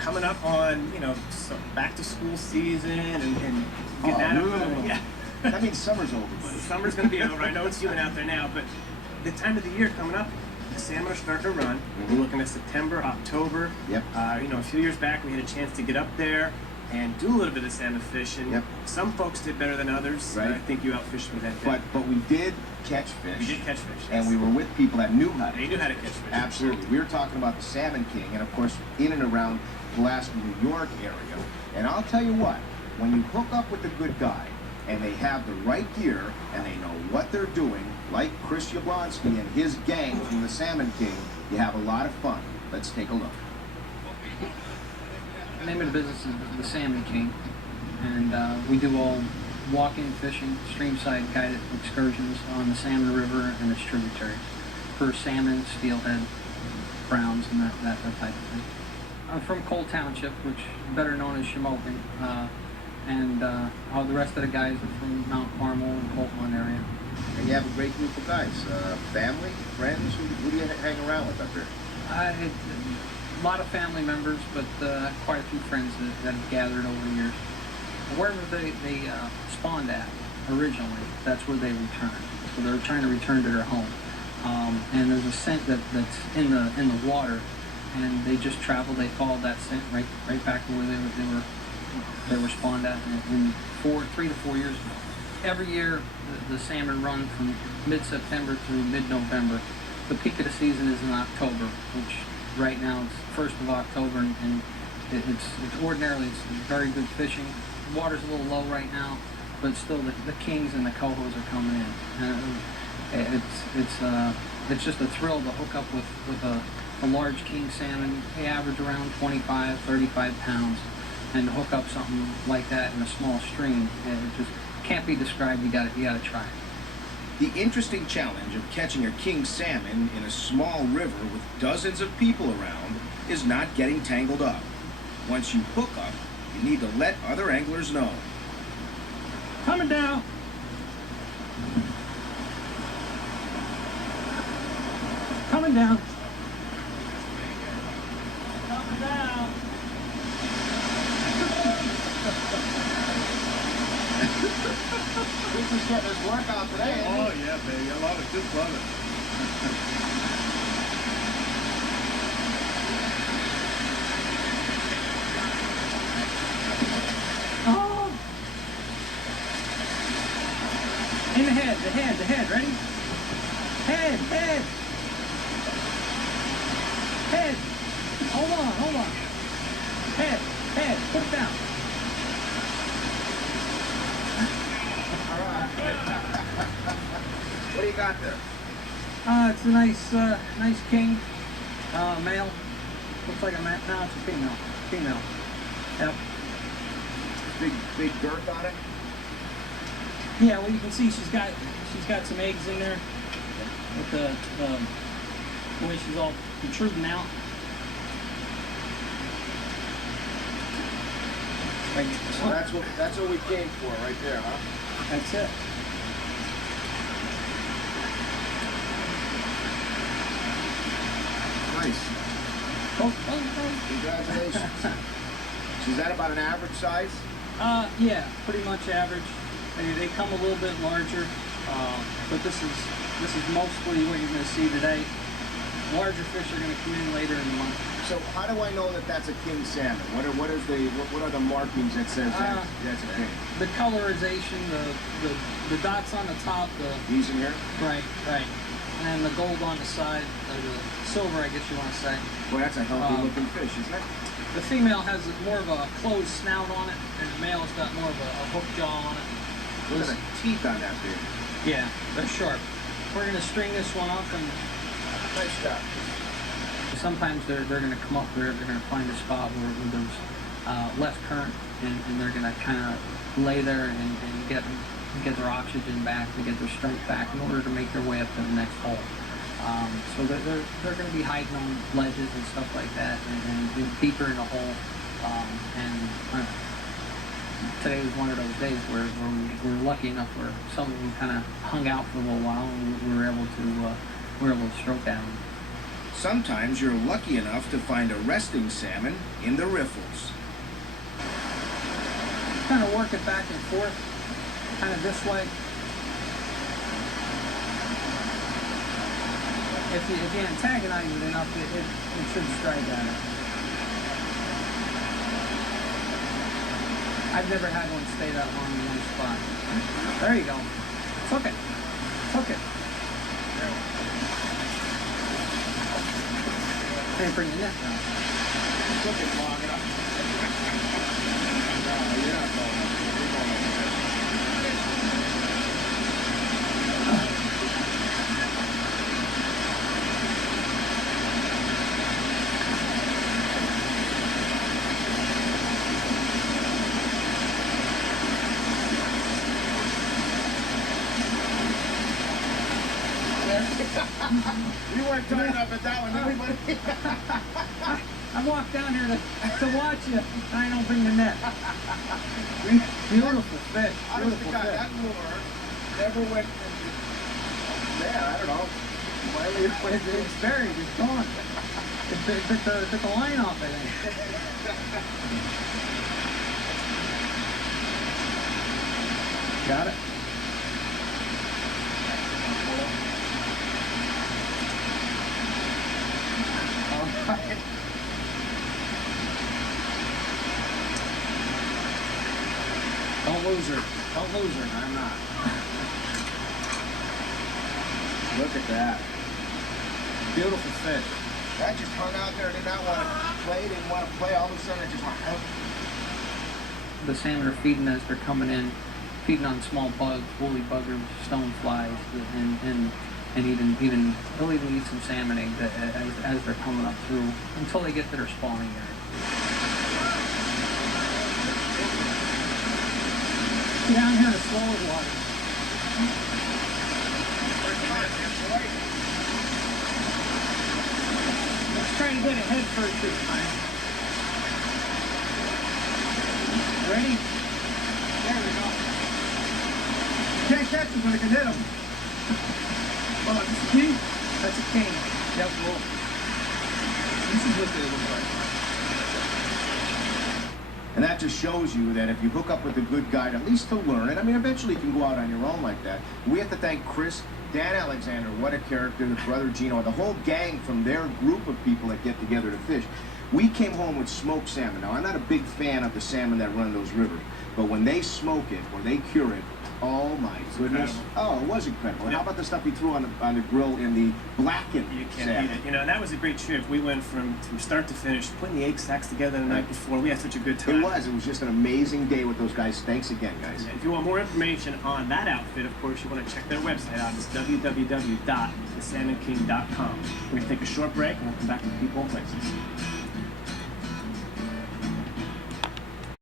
coming up on, some back to school season and getting out of yeah. That means summer's over, buddy. Summer's going to be over. I know it's humid out there now, but the time of the year coming up, the salmon are starting to run. We're looking at September, October. Yep. A few years back we had a chance to get up there and do a little bit of salmon fishing. Yep. Some folks did better than others. Right. I think you outfished me that day. But we did catch fish. We did catch fish. And Yes. we were with people that knew how to. They knew how to catch fish. Absolutely. We were talking about the Salmon King, and of course, in and around Pulaski, New York area. And I'll tell you what, when you hook up with a good guy, and they have the right gear, and they know what they're doing, like Chris Yablonsky and his gang from the Salmon King, you have a lot of fun. Let's take a look. The name of the business is the Salmon King, and we do all walk-in fishing, streamside guided excursions on the Salmon River and its tributaries for salmon, steelhead, browns, and that type of thing. I'm from Cole Township, which is better known as Shamokin, and all the rest of the guys are from Mount Carmel and Coltmont area. And you have a great group of guys. Family, friends, who do you hang around with up here? A lot of family members, but quite a few friends that have gathered over the years. Wherever they spawned at originally, that's where they return. So they're trying to return to their home. And there's a scent that's in the water, and they just travel. They follow that scent right back to where they were spawned at. And 3 to 4 years ago, every year the salmon run from mid-September through mid-November. The peak of the season is in October, which right now it's 1st of October, and it's ordinarily it's very good fishing. The water's a little low right now, but still the kings and the cohos are coming in. And it's just a thrill to hook up with a large king salmon. They average around 25, 35 pounds, and to hook up something like that in a small stream, it just can't be described. You gotta try it. The interesting challenge of catching a king salmon in a small river with dozens of people around is not getting tangled up. Once you hook up, you need to let other anglers know. Coming down. Coming down. Coming down. This is getting his workout today. Oh yeah, baby, I love it. Just love it. Oh. In the head, ready? Head. Head. Hold on. Head, put it down. What do you got there? It's a nice king, male. Looks like a male. No, it's a female. Female. Yep. Big girth on it? Yeah, well, you can see she's got some eggs in there with the way she's all protruding out. So that's what we came for right there, huh? That's it. Nice. Oh. Congratulations. Is that about an average size? Yeah, pretty much average. They come a little bit larger, but this is mostly what you're going to see today. Larger fish are going to come in later in the month. So how do I know that that's a king salmon? What are the markings that says that's a king? The colorization, the dots on the top, These in here? right, and the gold on the side, or the silver, I guess you want to say. Boy, that's a healthy looking fish, isn't it? The female has more of a closed snout on it, and the male's got more of a hook jaw on it. Look at the teeth on that baby. Yeah, they're sharp. We're going to string this one up, and Nice job. sometimes they're going to come up there, they're going to find a spot where there's less current, and they're going to kind of lay there and get their oxygen back, to get their strength back in order to make their way up to the next hole. So they're going to be hiding on ledges and stuff like that, and deeper in the hole. Today was one of those days where we were lucky enough where some of them kind of hung out for a little while, and we were able to stroke at them. Sometimes you're lucky enough to find a resting salmon in the riffles. Kind of work it back and forth, kind of this way. If you antagonize it enough, it should strike at it. I've never had one stay that long in one spot. There you go. Hook it. Hook it. Can't bring the net down. Look at long enough. No, you're not going up. You're going over there. You weren't tied up at that one, everybody. I walked down here to watch you. I don't bring the net. Beautiful fish. Honest to Beautiful God, fish. that lure never went into... Yeah, I don't know. It's buried. It's gone. It took the line off, I think. Got it? All right. Don't lose her. Don't lose her. I'm not. Look at that. Beautiful fish. That just hung out there, did not want to play, didn't want to play. All of a sudden, it just went... The salmon are feeding as they're coming in, feeding on small bugs, woolly buggers, stoneflies, and even they'll even eat some salmon eggs as they're coming up through until they get to their spawning area. Get down here to slower water. Let's try to get it head first this time. Ready? There we go. Can't catch him, but I can hit him. Oh, is this a king? That's a king. Yep, well, This is what they look like. And that just shows you that if you hook up with a good guide, at least to learn, and I mean, eventually you can go out on your own like that. We have to thank Chris, Dan Alexander, what a character, the brother Gino, the whole gang from their group of people that get together to fish. We came home with smoked salmon. Now, I'm not a big fan of the salmon that run those rivers, but when they smoke it or they cure it, oh my goodness. Incredible. Oh, it was incredible. And Yeah. how about the stuff he threw on the grill in the blackened You can't salmon? beat it. You know, that was a great trip. We went from start to finish, putting the egg sacks together the night before. We had such a good time. It was just an amazing day with those guys. Thanks again, guys. If you want more information on that outfit, of course, you want to check their website out. It's www.thesalmonking.com. We're going to take a short break and we'll come back with people and places.